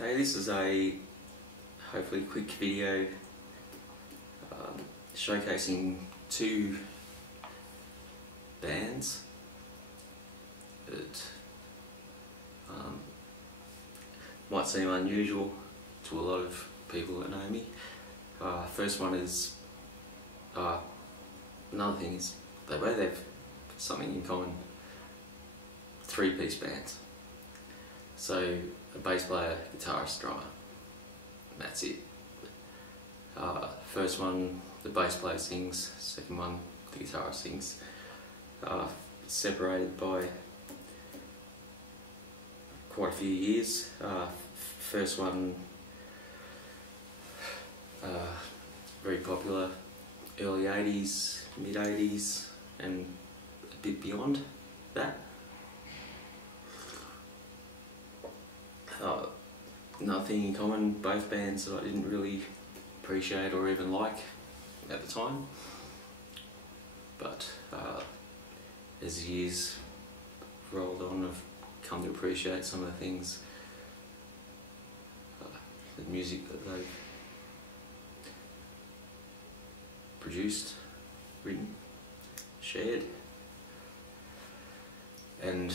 Okay, this is a hopefully quick video showcasing two bands that might seem unusual to a lot of people that know me. First one is, another thing is, they both have something in common: three-piece bands. So a bass player, guitarist, drummer, and that's it. First one, the bass player sings. Second one, the guitarist sings. Separated by quite a few years. First one, very popular, early 80s, mid 80s, and a bit beyond that. Nothing in common, both bands that I didn't really appreciate or even like at the time, but as years rolled on, I've come to appreciate some of the things, the music that they've produced, written, shared. And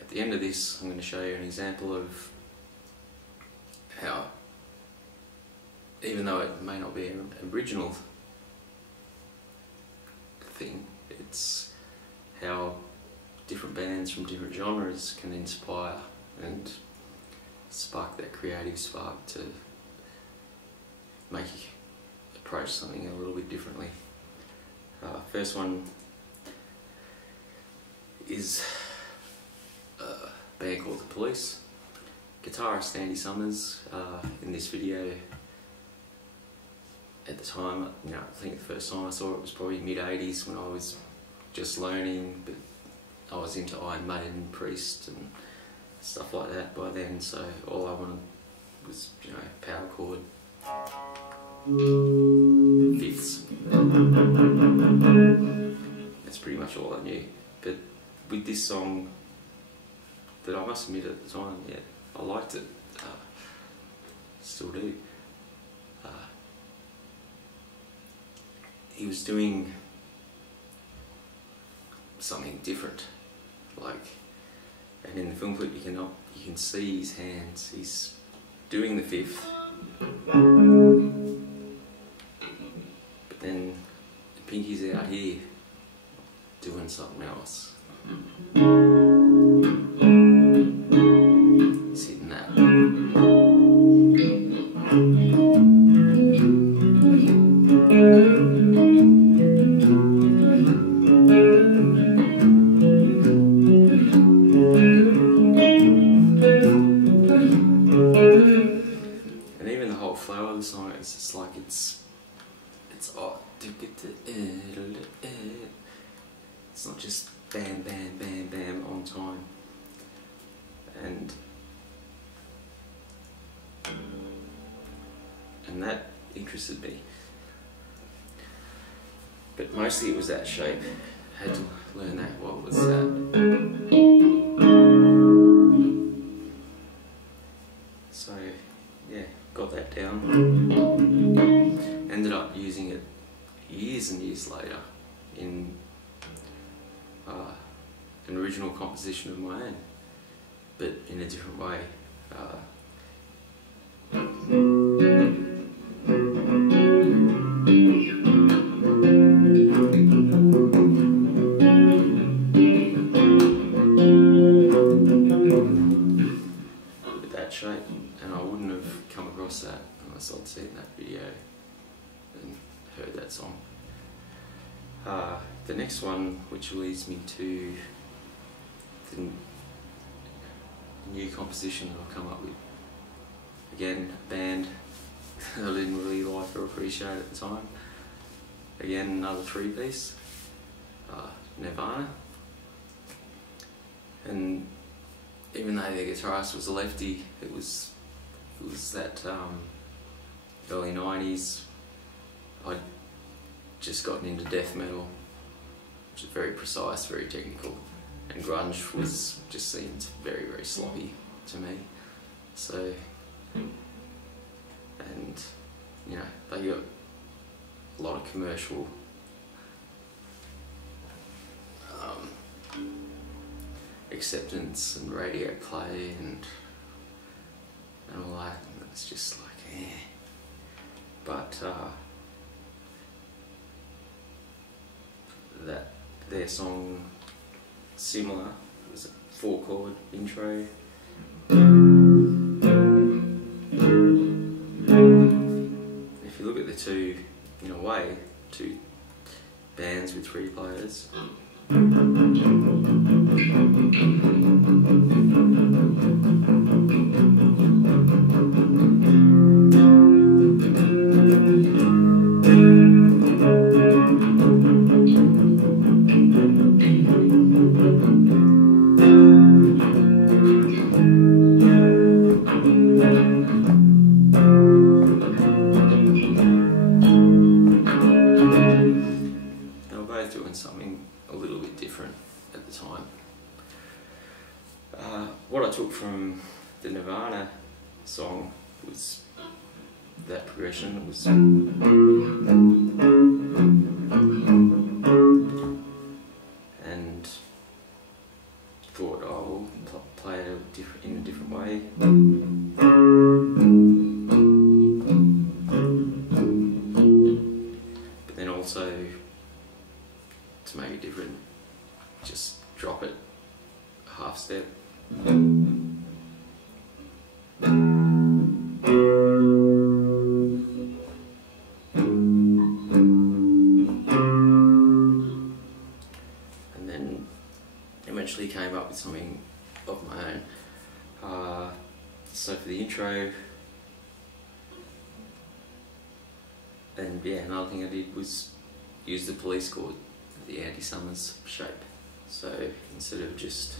at the end of this, I'm going to show you an example of how, even though it may not be an original thing, it's how different bands from different genres can inspire and spark that creative spark to make you approach something a little bit differently. First one is a band called The Police. Guitarist Andy Summers. In this video, at the time, I think the first time I saw it was probably mid-80s when I was just learning, but I was into Iron Maiden, Priest and stuff like that by then, so all I wanted was, power chord, fifths. That's pretty much all I knew. But with this song, that I must admit at the time, yeah, I liked it, still do. He was doing something different, and in the film clip you can see his hands. He's doing the fifth, but then the pinky's out here doing something else. Sitting that. And even the whole flow of the song, it's just like it's not just bam, bam, bam, bam on time. And that interested me. But mostly it was that shape. I had to learn that. What was that? So yeah, got that down. Ended up using it years and years later in an original composition of my own, but in a different way. With that shape, and I wouldn't have come across that unless I'd seen that video and heard that song. The next one, which leads me to the new composition that I've come up with. Again, a band that I didn't really like or appreciate at the time. Again, another three-piece, Nirvana. And even though the guitarist was a lefty, it was that early 90s. I'd just gotten into death metal, which is very precise, very technical, and grunge just seemed very, very sloppy to me. So you know, they got a lot of commercial acceptance and radio play and all that, and it's just like, eh. But that their song similar was a 4-chord intro. If you look at the two, in a way, two bands with 3 players. Doing something a little bit different at the time. What I took from the Nirvana song was that progression. It was and thought, oh, I'll play it in a different way. But then also, to make it different, just drop it a half step. And then eventually came up with something of my own. So for the intro, and yeah, another thing I did was use the police chord, the Andy Summers shape. So instead of just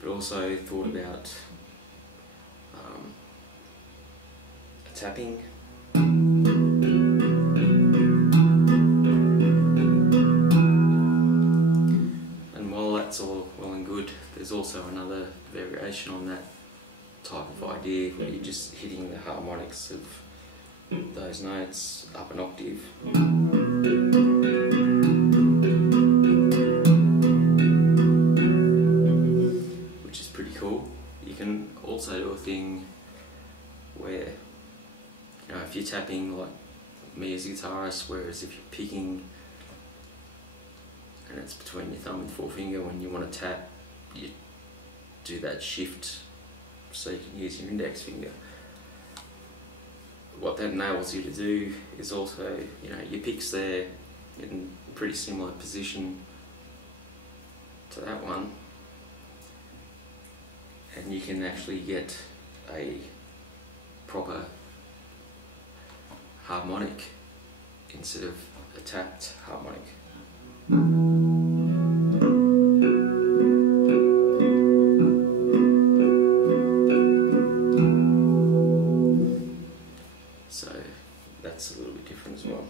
but also thought about tapping. There's also another variation on that type of idea where you're just hitting the harmonics of those notes up an octave. Which is pretty cool. You can also do a thing where, you know, if you're tapping like me as a guitarist, whereas if you're picking and it's between your thumb and forefinger, when you want to tap, you do that shift so you can use your index finger. What that enables you to do is also, you know, your pick's there in a pretty similar position to that one, and you can actually get a proper harmonic instead of a tapped harmonic. So that's a little bit different as well.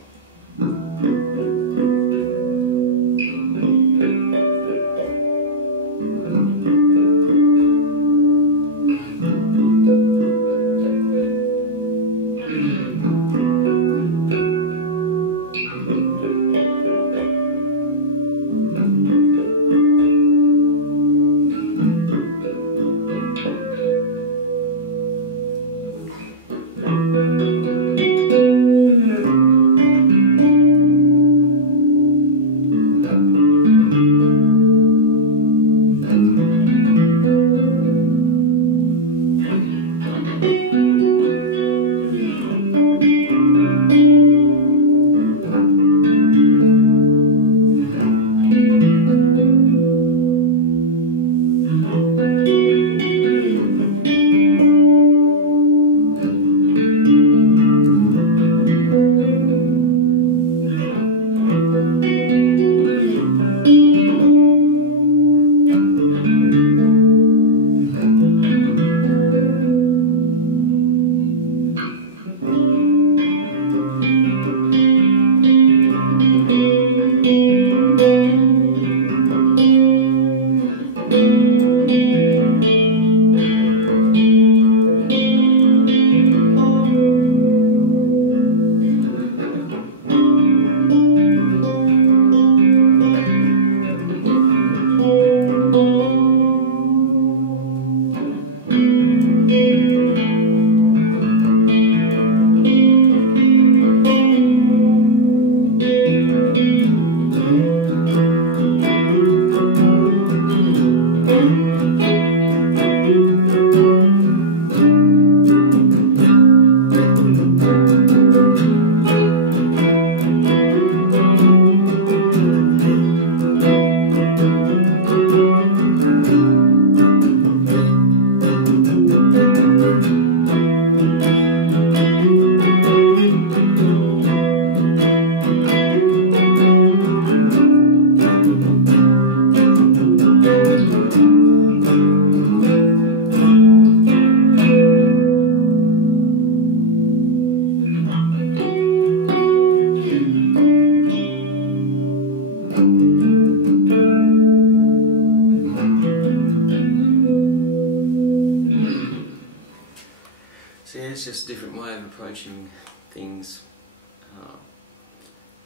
So yeah, it's just a different way of approaching things.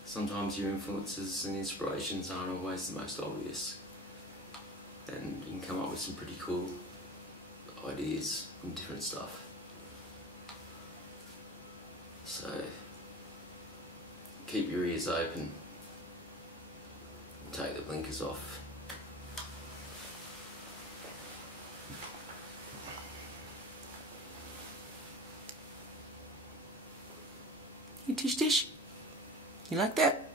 Sometimes your influences and inspirations aren't always the most obvious, and you can come up with some pretty cool ideas and different stuff. So keep your ears open, take the blinkers off. You tish tish? You like that?